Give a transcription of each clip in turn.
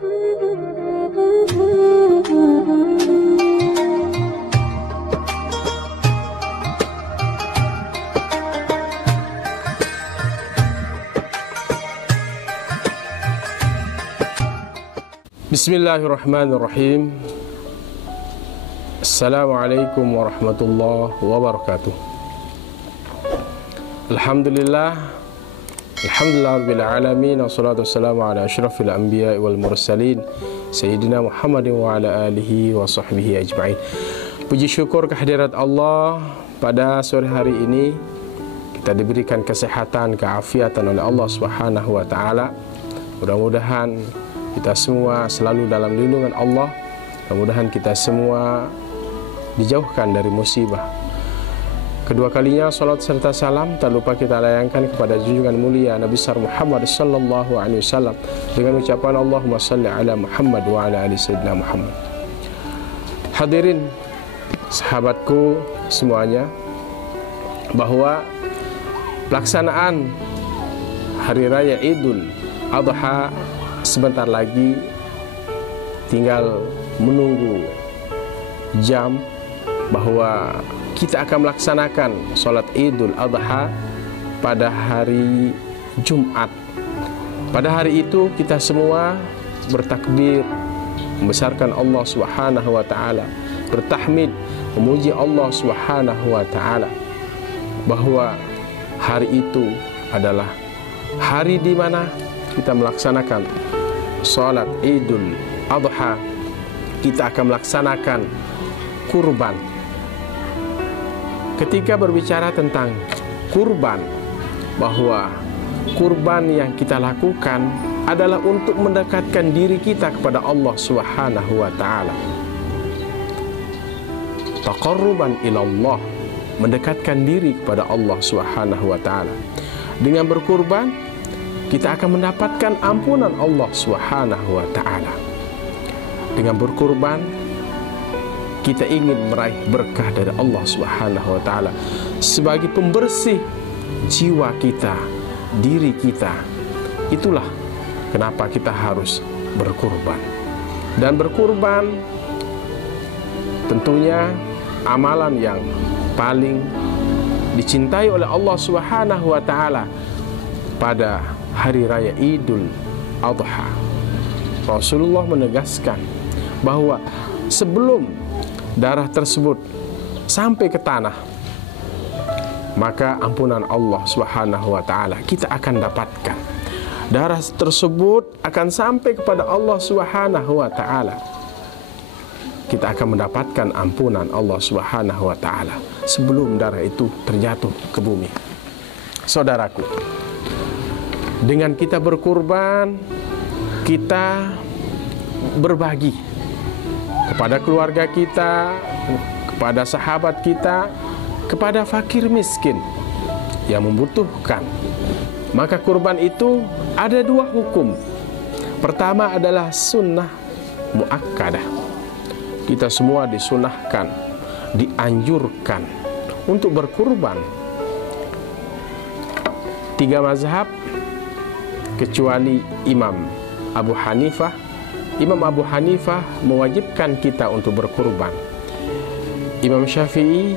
Bismillahirrahmanirrahim. Assalamualaikum warahmatullahi wabarakatuh. Alhamdulillah rabbil alamin, wassalatu wassalamu ala asyrafil anbiya wal mursalin sayyidina Muhammadin wa ala alihi wa sahbihi ajma'in. Puji syukur kehadirat Allah, pada sore hari ini kita diberikan kesehatan, keafiatan oleh Allah Subhanahu wa taala. Mudah-mudahan kita semua selalu dalam lindungan Allah. Mudah-mudahan kita semua dijauhkan dari musibah. Kedua kalinya salat serta salam tak lupa kita layangkan kepada junjungan mulia Nabi besar Muhammad sallallahu alaihi wasallam dengan ucapan Allahumma salli ala Muhammad wa ala ali sayyidina Muhammad. Hadirin sahabatku semuanya, bahwa pelaksanaan hari raya Idul Adha sebentar lagi, tinggal menunggu jam bahwa kita akan melaksanakan sholat Idul Adha pada hari Jumat. Pada hari itu kita semua bertakbir, membesarkan Allah Subhanahu wa taala, bertahmid, memuji Allah Subhanahu wa taala, bahwa hari itu adalah hari di mana kita melaksanakan sholat Idul Adha. Kita akan melaksanakan kurban. Ketika berbicara tentang kurban, bahwa kurban yang kita lakukan adalah untuk mendekatkan diri kita kepada Allah Subhanahu wa taala. Taqarruban ilallah, mendekatkan diri kepada Allah Subhanahu wa taala. Dengan berkurban kita akan mendapatkan ampunan Allah Subhanahu wa taala. Dengan berkurban kita ingin meraih berkah dari Allah Subhanahu wa taala sebagai pembersih jiwa kita, diri kita. Itulah kenapa kita harus berkurban. Dan berkurban tentunya amalan yang paling dicintai oleh Allah Subhanahu wa taala pada hari raya Idul Adha. Rasulullah menegaskan bahwa sebelum darah tersebut sampai ke tanah, maka ampunan Allah Subhanahu wa taala kita akan dapatkan. Darah tersebut akan sampai kepada Allah Subhanahu wa taala. Kita akan mendapatkan ampunan Allah Subhanahu wa taala sebelum darah itu terjatuh ke bumi. Saudaraku, dengan kita berkurban, kita berbagi kepada keluarga kita, kepada sahabat kita, kepada fakir miskin yang membutuhkan. Maka kurban itu ada dua hukum. Pertama adalah sunnah muakkadah. Kita semua disunahkan, dianjurkan untuk berkurban. 3 mazhab kecuali Imam Abu Hanifah. Imam Abu Hanifah mewajibkan kita untuk berkurban. Imam Syafi'i,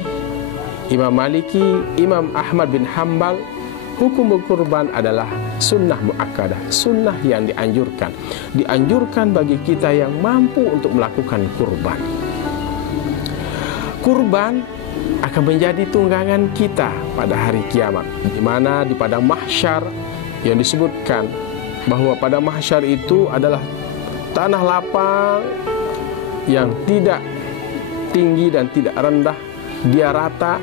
Imam Maliki, Imam Ahmad bin Hambal, hukum berkurban adalah sunnah muakkadah, sunnah yang dianjurkan. Dianjurkan bagi kita yang mampu untuk melakukan kurban. Kurban akan menjadi tunggangan kita pada hari kiamat, di mana di padang mahsyar yang disebutkan bahwa pada mahsyar itu adalah tanah lapang yang tidak tinggi dan tidak rendah, dia rata,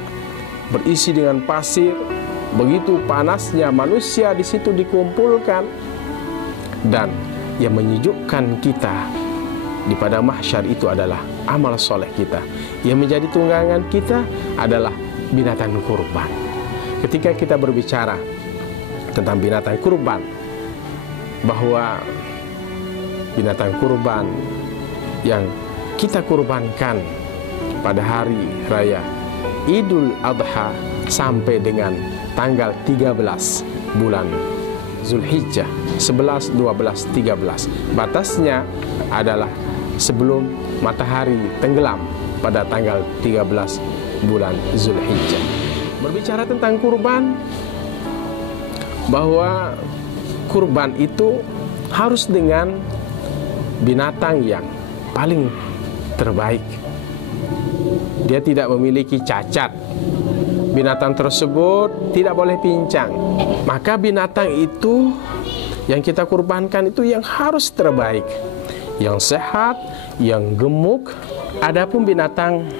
berisi dengan pasir. Begitu panasnya manusia di situ dikumpulkan, dan yang menyejukkan kita di padang mahsyar itu adalah amal soleh kita. Yang menjadi tunggangan kita adalah binatang kurban. Ketika kita berbicara tentang binatang kurban, bahwa binatang kurban yang kita kurbankan pada hari raya Idul Adha sampai dengan tanggal 13 bulan Zulhijjah 11, 12, 13. Batasnya adalah sebelum matahari tenggelam pada tanggal 13 bulan Zulhijjah. Berbicara tentang kurban, bahwa kurban itu harus dengan binatang yang paling terbaik. Dia tidak memiliki cacat. Binatang tersebut tidak boleh pincang. Maka binatang itu yang kita kurbankan itu yang harus terbaik, yang sehat, yang gemuk. Adapun binatang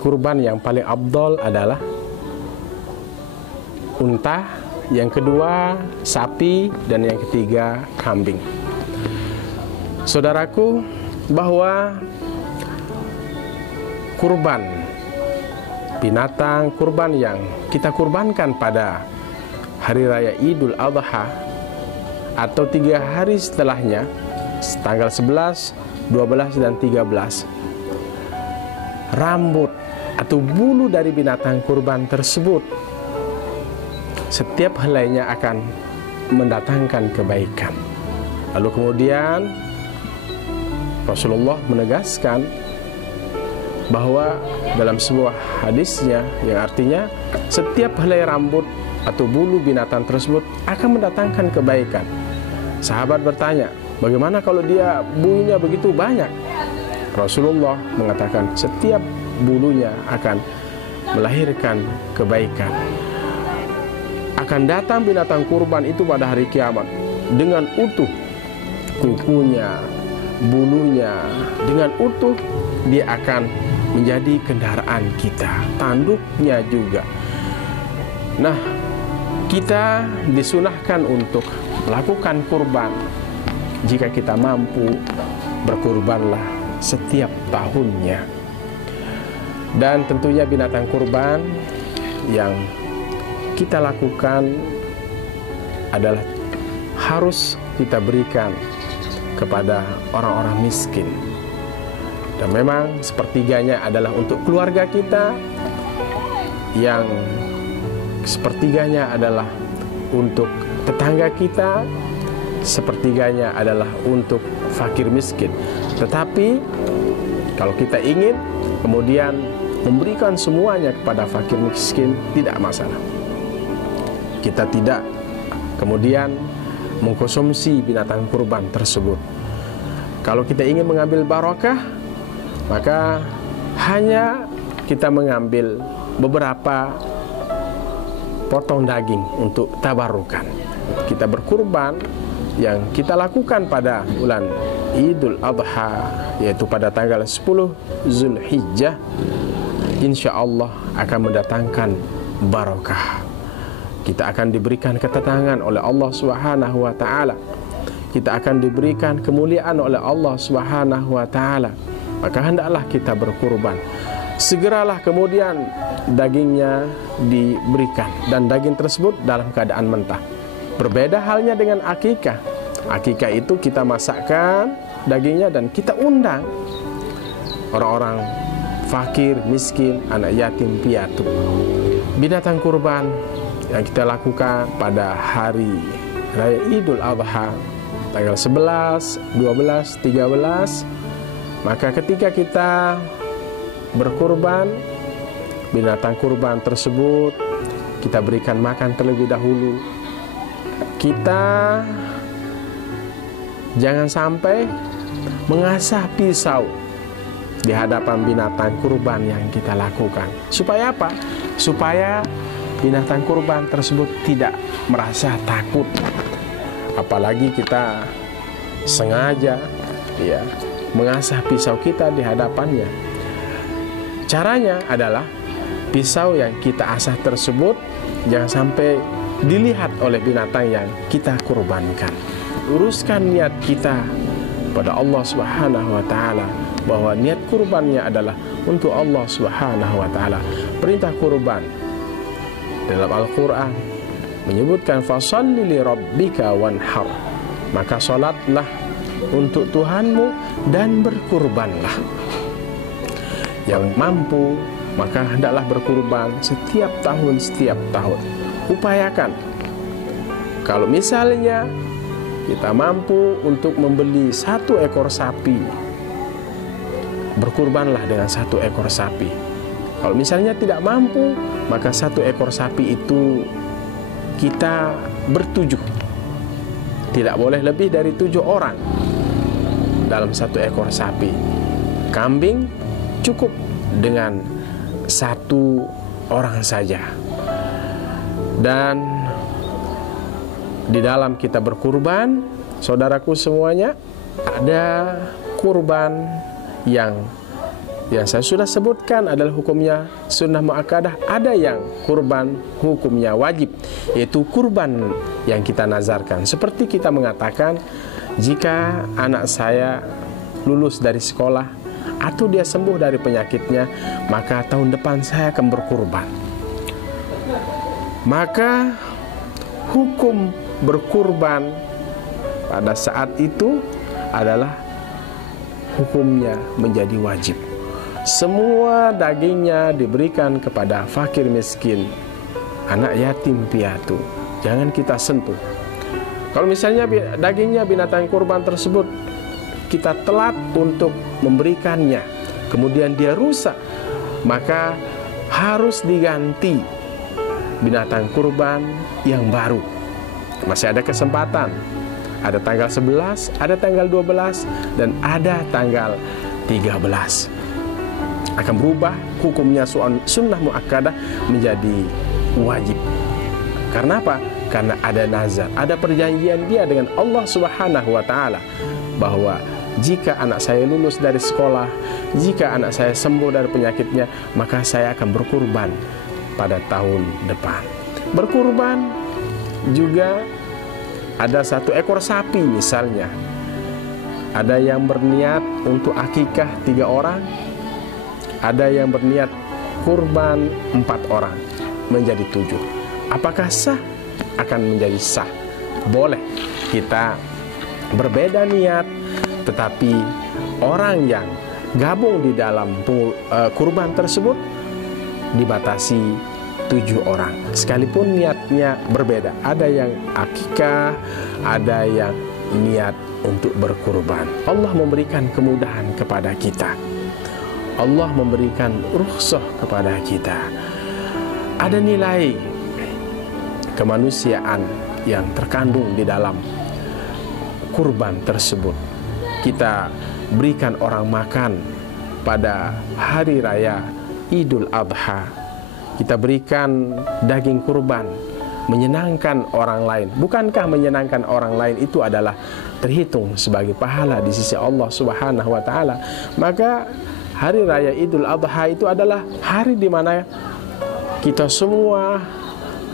kurban yang paling afdal adalah unta, yang kedua sapi, dan yang ketiga kambing. Saudaraku, bahwa kurban, binatang kurban yang kita kurbankan pada hari raya Idul Adha atau 3 hari setelahnya, tanggal 11, 12, dan 13, rambut atau bulu dari binatang kurban tersebut setiap helainya akan mendatangkan kebaikan. Lalu kemudian Rasulullah menegaskan bahwa dalam sebuah hadisnya yang artinya setiap helai rambut atau bulu binatang tersebut akan mendatangkan kebaikan. Sahabat bertanya, bagaimana kalau dia bulunya begitu banyak? Rasulullah mengatakan setiap bulunya akan melahirkan kebaikan. Akan datang binatang kurban itu pada hari kiamat dengan utuh, kukunya, bulunya dengan utuh. Dia akan menjadi kendaraan kita, tanduknya juga. Nah, kita disunahkan untuk melakukan kurban. Jika kita mampu, berkurbanlah setiap tahunnya. Dan tentunya binatang kurban yang kita lakukan adalah harus kita berikan kepada orang-orang miskin. Dan memang sepertiganya adalah untuk keluarga kita, yang sepertiganya adalah untuk tetangga kita, sepertiganya adalah untuk fakir miskin. Tetapi kalau kita ingin kemudian memberikan semuanya kepada fakir miskin, tidak masalah. Kita tidak kemudian mengkonsumsi binatang kurban tersebut. Kalau kita ingin mengambil barakah, maka hanya kita mengambil beberapa potong daging untuk tabarukan. Kita berkurban yang kita lakukan pada bulan Idul Adha, yaitu pada tanggal 10 Zulhijjah, insya Allah akan mendatangkan barakah. Kita akan diberikan ketenangan oleh Allah Subhanahu wa Ta'ala. Kita akan diberikan kemuliaan oleh Allah Subhanahu wa Ta'ala. Maka hendaklah kita berkurban. Segeralah kemudian dagingnya diberikan, dan daging tersebut dalam keadaan mentah. Berbeda halnya dengan akikah. Akikah itu kita masakkan dagingnya dan kita undang orang-orang fakir, miskin, anak yatim piatu. Binatang kurban yang kita lakukan pada hari raya Idul Adha tanggal 11, 12, 13, maka ketika kita berkurban, binatang kurban tersebut kita berikan makan terlebih dahulu. Kita jangan sampai mengasah pisau di hadapan binatang kurban yang kita lakukan. Supaya apa? Supaya binatang kurban tersebut tidak merasa takut. Apalagi kita sengaja mengasah pisau kita di hadapannya. Caranya adalah pisau yang kita asah tersebut jangan sampai dilihat oleh binatang yang kita kurbankan. Luruskan niat kita pada Allah Subhanahu wa Ta'ala, bahwa niat kurbannya adalah untuk Allah Subhanahu wa Ta'ala. Perintah kurban dalam Al-Quran menyebutkan fasholli li rabbika wanhar, maka salatlah untuk Tuhanmu dan berkurbanlah. Yang mampu maka hendaklah berkurban setiap tahun. Upayakan Kalau misalnya kita mampu untuk membeli 1 ekor sapi, berkurbanlah dengan 1 ekor sapi. Kalau misalnya tidak mampu, maka 1 ekor sapi itu kita ber-7. Tidak boleh lebih dari 7 orang dalam 1 ekor sapi. Kambing cukup dengan 1 orang saja. Dan di dalam kita berkurban, saudaraku semuanya, ada kurban yang saya sudah sebutkan adalah hukumnya sunnah muakkadah. Ada yang kurban hukumnya wajib, yaitu kurban yang kita nazarkan. Seperti kita mengatakan, jika anak saya lulus dari sekolah atau dia sembuh dari penyakitnya, maka tahun depan saya akan berkurban. Maka hukum berkurban pada saat itu adalah hukumnya menjadi wajib. Semua dagingnya diberikan kepada fakir miskin, anak yatim piatu. Jangan kita sentuh. Kalau misalnya dagingnya binatang kurban tersebut kita telat untuk memberikannya, kemudian dia rusak, maka harus diganti binatang kurban yang baru. Masih ada kesempatan. Ada tanggal 11, ada tanggal 12, dan ada tanggal 13. Akan berubah hukumnya sunnah muakkadah menjadi wajib. Karena apa? Karena ada nazar, ada perjanjian dia dengan Allah Subhanahu wa taala bahwa jika anak saya lulus dari sekolah, jika anak saya sembuh dari penyakitnya, maka saya akan berkurban pada tahun depan. Berkurban juga ada 1 ekor sapi misalnya. Ada yang berniat untuk akikah 3 orang, ada yang berniat kurban 4 orang, menjadi 7. Apakah sah? Akan menjadi sah. Boleh kita berbeda niat, tetapi orang yang gabung di dalam kurban tersebut dibatasi 7 orang, sekalipun niatnya berbeda. Ada yang akikah, ada yang niat untuk berkurban. Allah memberikan kemudahan kepada kita. Allah memberikan rukhsah kepada kita. Ada nilai kemanusiaan yang terkandung di dalam kurban tersebut. Kita berikan orang makan pada hari raya Idul Adha. Kita berikan daging kurban, menyenangkan orang lain. Bukankah menyenangkan orang lain itu adalah terhitung sebagai pahala di sisi Allah Subhanahu wa taala? Maka hari raya Idul Adha itu adalah hari di mana kita semua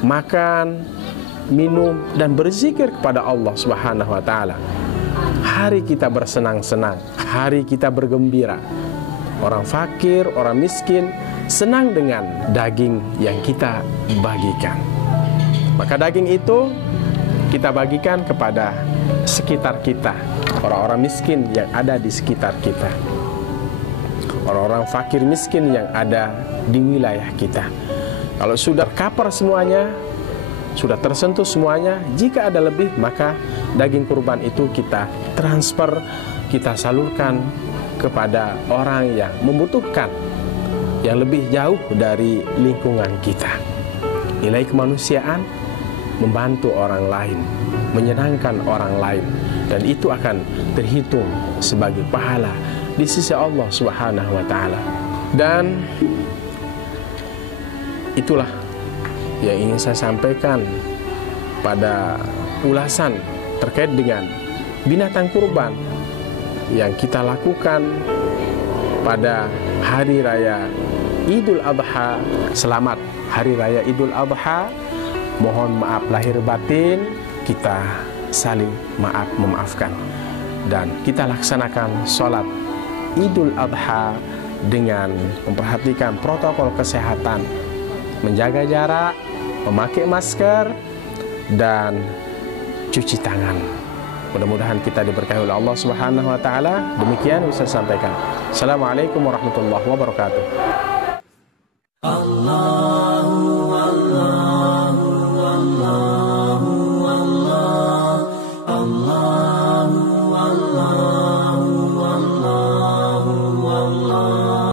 makan, minum, dan berzikir kepada Allah Subhanahu wa taala. Hari kita bersenang-senang, hari kita bergembira. Orang fakir, orang miskin senang dengan daging yang kita bagikan. Maka daging itu kita bagikan kepada sekitar kita, orang-orang miskin yang ada di sekitar kita, orang-orang fakir miskin yang ada di wilayah kita. Kalau sudah cover semuanya, sudah tersentuh semuanya, jika ada lebih, maka daging kurban itu kita transfer, kita salurkan kepada orang yang membutuhkan, yang lebih jauh dari lingkungan kita. Nilai kemanusiaan, membantu orang lain, menyenangkan orang lain, dan itu akan terhitung sebagai pahala di sisi Allah Subhanahu wa taala. Dan itulah yang ingin saya sampaikan pada ulasan terkait dengan binatang kurban yang kita lakukan pada hari raya Idul Adha. Selamat hari raya Idul Adha. Mohon maaf lahir batin, kita saling memaafkan, dan kita laksanakan sholat Idul Adha dengan memperhatikan protokol kesehatan, menjaga jarak, memakai masker, dan cuci tangan. Mudah-mudahan kita diberkahi oleh Allah Subhanahu wa taala. Demikian bisa saya sampaikan. Assalamualaikum warahmatullahi wabarakatuh. Allah